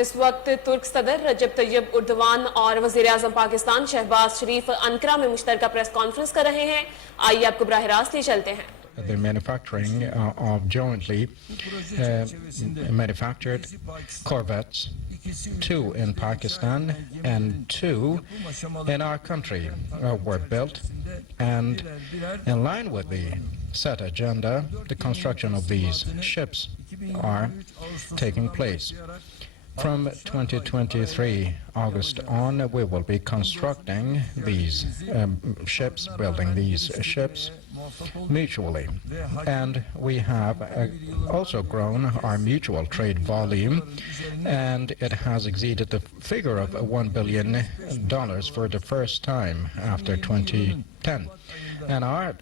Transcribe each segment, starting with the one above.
اس وقت ترک صدر رجب طیب اردگان اور وزیراعظم پاکستان شہباز شریف انقرہ میں مشترکہ پریس کانفرنس کر رہے ہیں. آئیے آپ کو براہ راست لے چلتے ہیں. The manufacturing of jointly manufactured corvettes, 2 in Pakistan and 2 in our country, were built, and in line with the set agenda, the construction of these ships are taking place. From 2023 August on, we will be constructing these ships, building these ships mutually. And we have also grown our mutual trade volume, and it has exceeded the figure of $1 billion for the first time after 2010. And our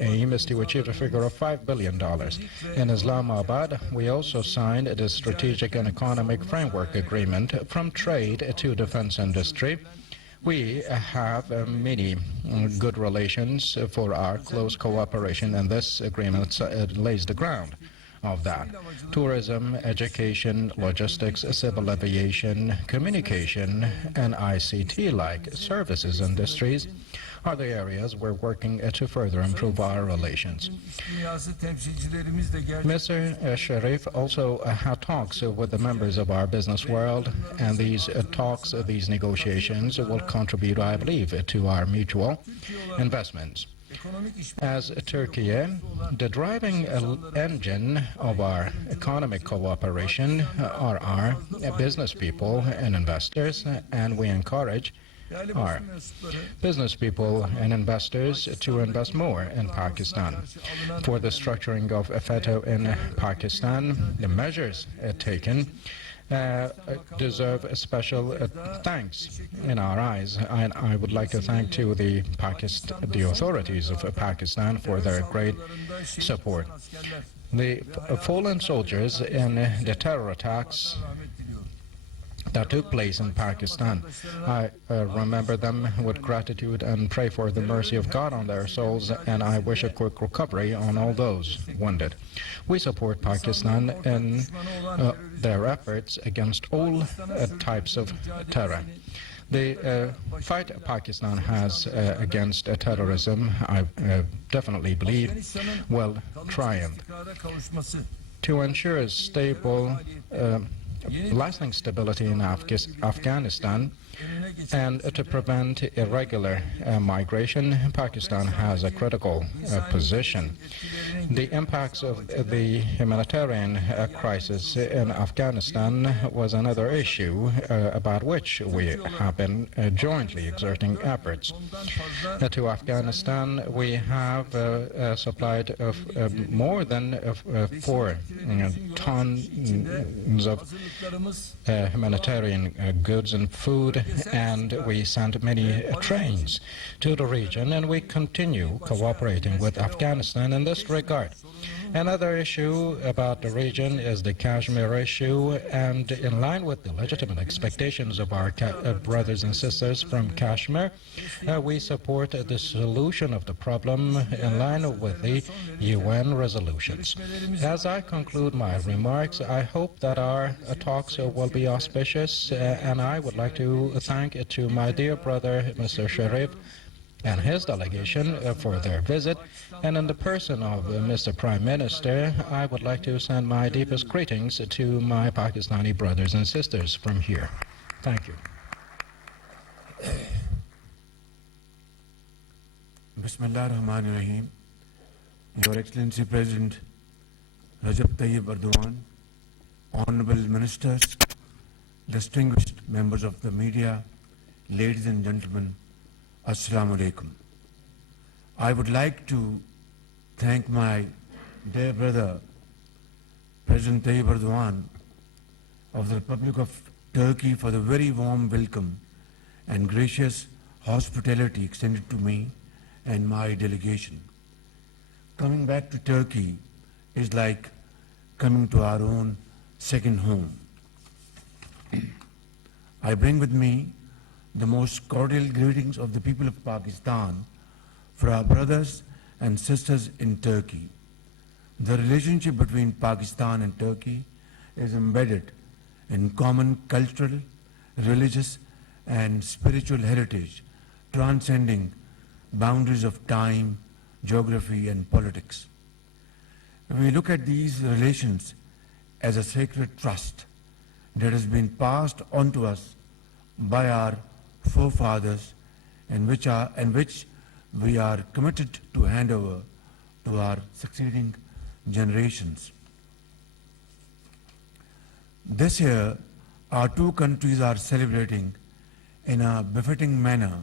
aim is to achieve a figure of $5 billion. In Islamabad, we also signed the Strategic and Economic Framework Agreement from trade to defense industry. We have many good relations for our close cooperation, and this agreement lays the ground of that. Tourism, education, logistics, civil aviation, communication, and ICT-like services industries are the areas we're working to further improve our relations. Mr. Sharif also had talks with the members of our business world, and these talks, these negotiations will contribute, I believe, to our mutual investments. As Turkey, the driving engine of our economic cooperation are our business people and investors, and we encourage our business people and investors to invest more in Pakistan. For the structuring of FETO in Pakistan, the measures taken deserve a special thanks in our eyes. And I would like to thank to the authorities of Pakistan for their great support. The fallen soldiers in the terror attacks that took place in Pakistan, I remember them with gratitude and pray for the mercy of God on their souls, and I wish a quick recovery on all those wounded. We support Pakistan in their efforts against all types of terror. The fight Pakistan has against terrorism, I definitely believe, will triumph. To ensure stable lasting stability in Afghanistan and to prevent irregular migration, Pakistan has a critical position. The impacts of the humanitarian crisis in Afghanistan was another issue about which we have been jointly exerting efforts. To Afghanistan, we have supplied more than 4 tons of humanitarian goods and food, and we sent many trains to the region, and we continue cooperating with Afghanistan in this regard. Another issue about the region is the Kashmir issue, and in line with the legitimate expectations of our brothers and sisters from Kashmir, we support the solution of the problem in line with the UN resolutions. As I conclude my remarks, I hope that our talks will be auspicious, and I would like to thank to my dear brother, Mr. Sharif, and his delegation for their visit, and in the person of Mr. Prime Minister, I would like to send my deepest greetings to my Pakistani brothers and sisters from here. Thank you. Bismillah ar-Rahman ar-Rahim. Your Excellency President Rajab Tayyip Erdogan, Honorable Ministers, distinguished members of the media, ladies and gentlemen, Assalamu alaikum. I would like to thank my dear brother, President Tayyip Erdogan of the Republic of Turkey, for the very warm welcome and gracious hospitality extended to me and my delegation. Coming back to Turkey is like coming to our own second home. I bring with me the most cordial greetings of the people of Pakistan for our brothers and sisters in Turkey. The relationship between Pakistan and Turkey is embedded in common cultural, religious, and spiritual heritage, transcending boundaries of time, geography, and politics. We look at these relations as a sacred trust that has been passed on to us by our forefathers and which we are committed to hand over to our succeeding generations. This year, our two countries are celebrating in a befitting manner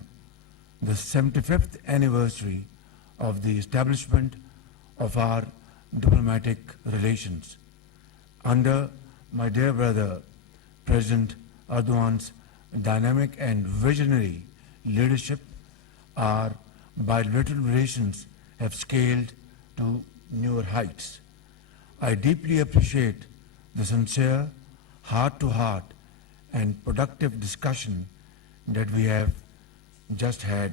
the 75th anniversary of the establishment of our diplomatic relations. Under my dear brother, President Erdogan's dynamic and visionary leadership, our bilateral relations have scaled to newer heights. I deeply appreciate the sincere, heart-to-heart and productive discussion that we have just had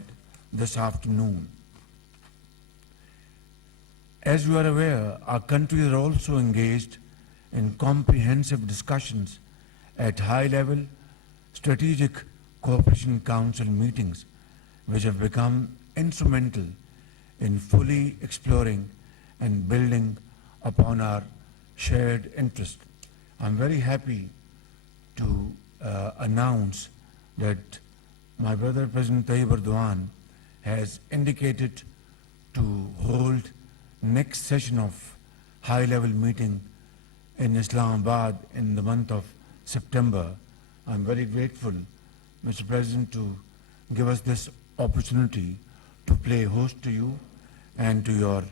this afternoon. As you are aware, our countries are also engaged in comprehensive discussions at high-level strategic cooperation council meetings, which have become instrumental in fully exploring and building upon our shared interest. I'm very happy to announce that my brother President Tayyip Erdogan has indicated to hold next session of high-level meeting in Islamabad in the month of September. I'm very grateful, Mr. President, to give us this opportunity to play host to you and to your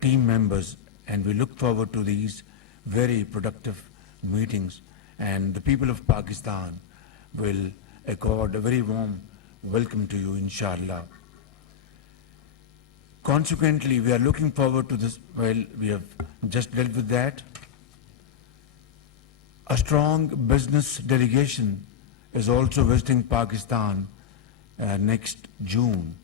team members, and we look forward to these very productive meetings, and the people of Pakistan will accord a very warm welcome to you, inshallah. Consequently, we are looking forward to this. Well, we have just dealt with that. A strong business delegation is also visiting Pakistan next June,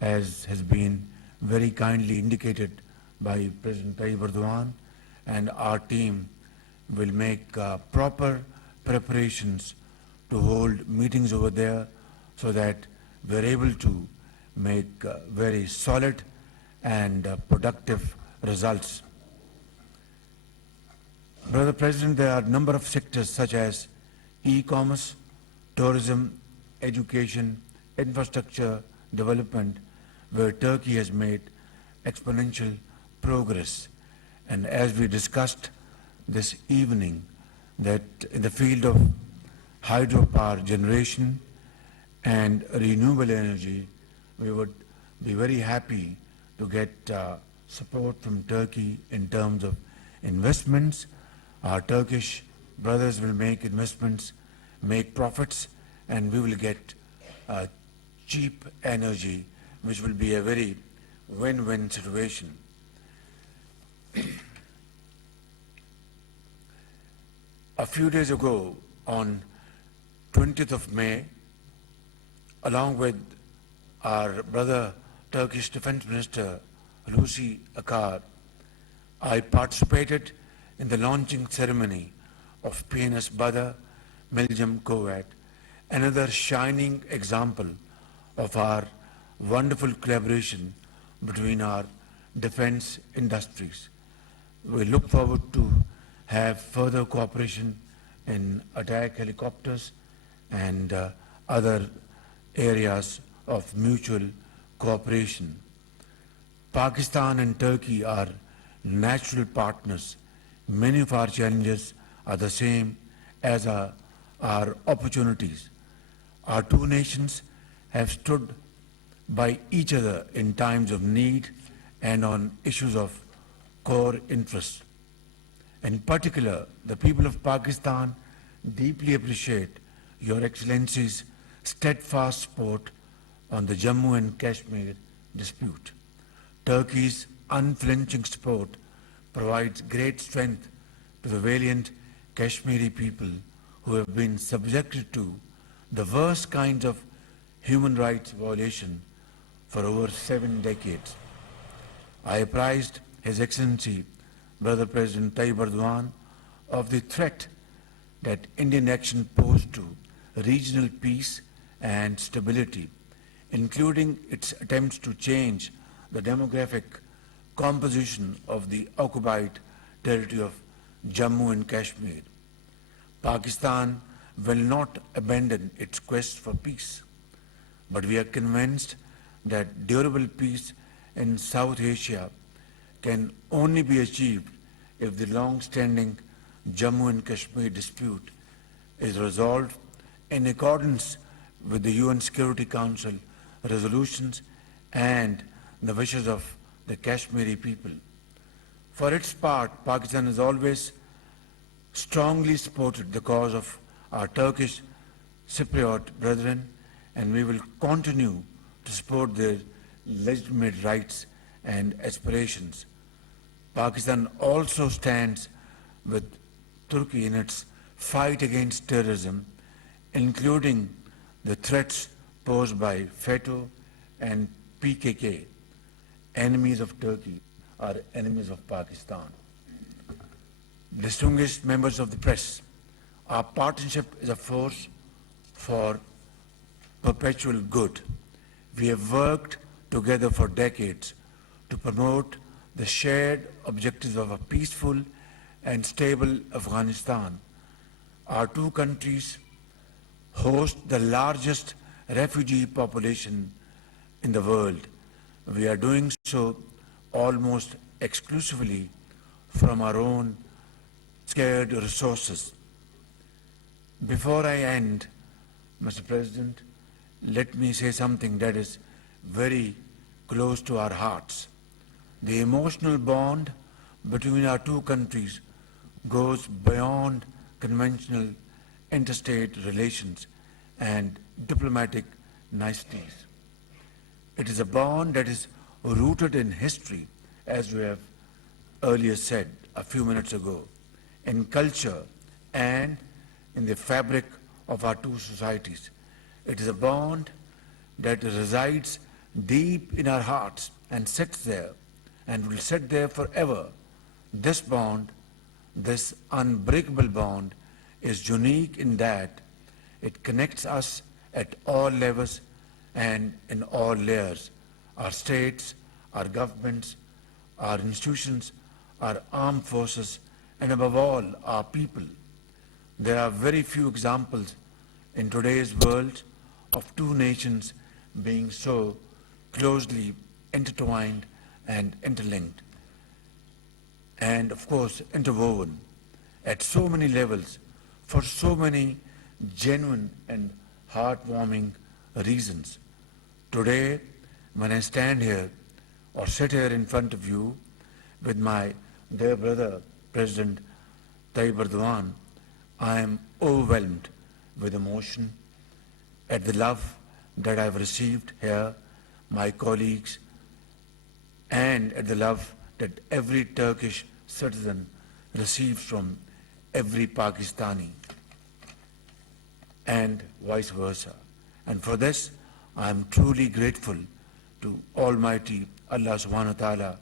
as has been very kindly indicated by President Tayyip Erdogan, and our team will make proper preparations to hold meetings over there so that we're able to make very solid and productive results. Brother President, there are a number of sectors such as e-commerce, tourism, education, infrastructure development, where Turkey has made exponential progress. And as we discussed this evening, that in the field of hydropower generation and renewable energy, we would be very happy to get support from Turkey in terms of investments. Our Turkish brothers will make investments, make profits, and we will get cheap energy, which will be a very win-win situation. A few days ago, on 20th of May, along with our brother Turkish Defense Minister Hulusi Akar, I participated in the launching ceremony of PNS Badr Belgium Kuwait, another shining example of our wonderful collaboration between our defense industries. We look forward to have further cooperation in attack helicopters and other areas of mutual cooperation. Pakistan and Turkey are natural partners. Many of our challenges are the same as our opportunities. Our two nations have stood by each other in times of need and on issues of core interest. In particular, the people of Pakistan deeply appreciate Your Excellency's steadfast support on the Jammu and Kashmir dispute. Turkey's unflinching support provides great strength to the valiant Kashmiri people who have been subjected to the worst kinds of human rights violation for over 7 decades. I apprised His Excellency, Brother President Tayyip Erdogan, of the threat that Indian action posed to regional peace and stability, including its attempts to change the demographic composition of the occupied territory of Jammu and Kashmir. Pakistan will not abandon its quest for peace, but we are convinced that durable peace in South Asia can only be achieved if the long-standing Jammu and Kashmir dispute is resolved in accordance with the UN Security Council resolutions and the wishes of the Kashmiri people. For its part, Pakistan has always strongly supported the cause of our Turkish Cypriot brethren, and we will continue to support their legitimate rights and aspirations. Pakistan also stands with Turkey in its fight against terrorism, including the threats posed by FETÖ and PKK. Enemies of Turkey are enemies of Pakistan. Distinguished members of the press, our partnership is a force for perpetual good. We have worked together for decades to promote the shared objectives of a peaceful and stable Afghanistan. Our two countries host the largest refugee population in the world. We are doing so almost exclusively from our own scarce resources. Before I end, Mr. President, let me say something that is very close to our hearts. The emotional bond between our two countries goes beyond conventional interstate relations and diplomatic niceties. It is a bond that is rooted in history, as we have earlier said a few minutes ago, in culture and in the fabric of our two societies. It is a bond that resides deep in our hearts and sits there and will sit there forever. This bond, this unbreakable bond, is unique in that it connects us at all levels and in all layers. Our states, our governments, our institutions, our armed forces, and above all, our people. There are very few examples in today's world of two nations being so closely intertwined and interlinked, and of course interwoven at so many levels for so many genuine and heartwarming reasons. Today, when I stand here or sit here in front of you with my dear brother, President Tayyip Erdogan, I am overwhelmed with emotion at the love that I have received here, my colleagues, and at the love that every Turkish citizen receives from every Pakistani, and vice versa. And for this, I am truly grateful to Almighty Allah subhanahu wa ta'ala.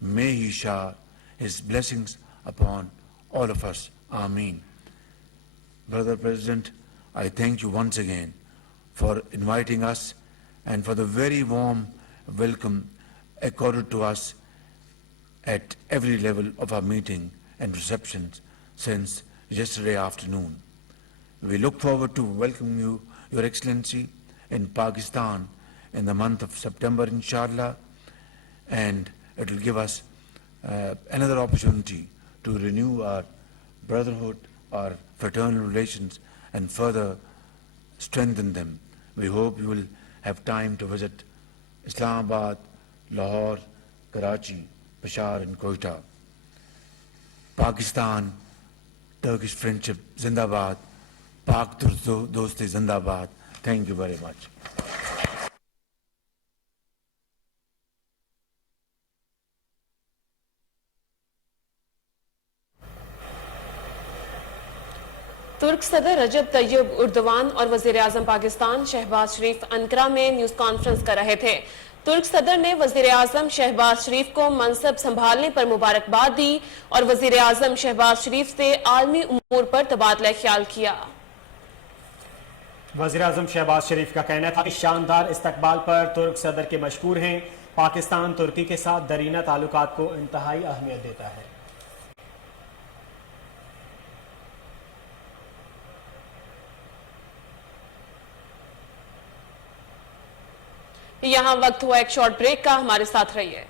May He shower His blessings upon all of us. Ameen. Brother President, I thank you once again for inviting us and for the very warm welcome accorded to us at every level of our meeting and receptions since yesterday afternoon. We look forward to welcoming you, Your Excellency, in Pakistan in the month of September, inshallah, and it will give us another opportunity to renew our brotherhood, our fraternal relations, and further strengthen them. We hope you will have time to visit Islamabad, Lahore, Karachi, Peshawar, and Quetta. Pakistan, Turkish friendship, Zindabad. Pak Dosti, Zindabad. Thank you very much. तुर्क सदर रजब Tayyab Erdogan और वजीराअज़म पाकिस्तान शहबाज शरीफ अंकरा में news conference कर रहे थे। तुर्क सदर ने वजीराअज़म शहबाज शरीफ को मनसब संभालने पर मुबारकबाद दी और वजीराअज़म शहबाज शरीफ से आलमी उमूर पर तबादला ख्याल किया। वज़ीर-ए-आज़म शहबाज शरीफ का कहना था कि शानदार इस्तकबाल पर तुर्क सदर के मशकूर हैं। पाकिस्तान तुर्की के साथ दरीना ताल्लुकात को इंतहाई अहमियत देता है। यहाँ वक्त हुआ एक शॉर्ट ब्रेक का, हमारे साथ रहिए।